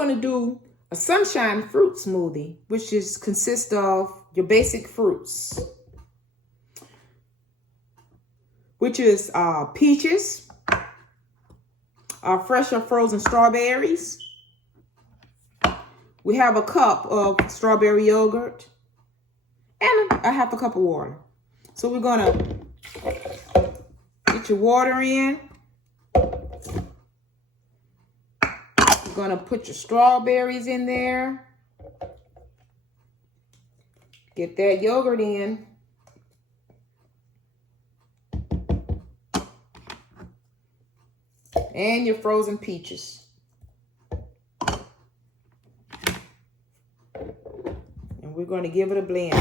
going to do a sunshine fruit smoothie, which consists of your basic fruits, which is peaches, fresh or frozen strawberries. We have a cup of strawberry yogurt and a half a cup of water. So we're going to get your water in. You're going to put your strawberries in there. Get that yogurt in. And your frozen peaches. And we're going to give it a blend.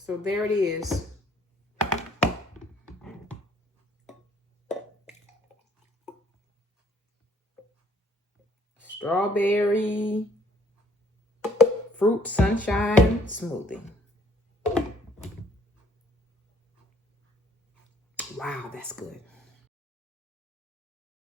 So there it is. Strawberry fruit sunshine smoothie. Wow, that's good.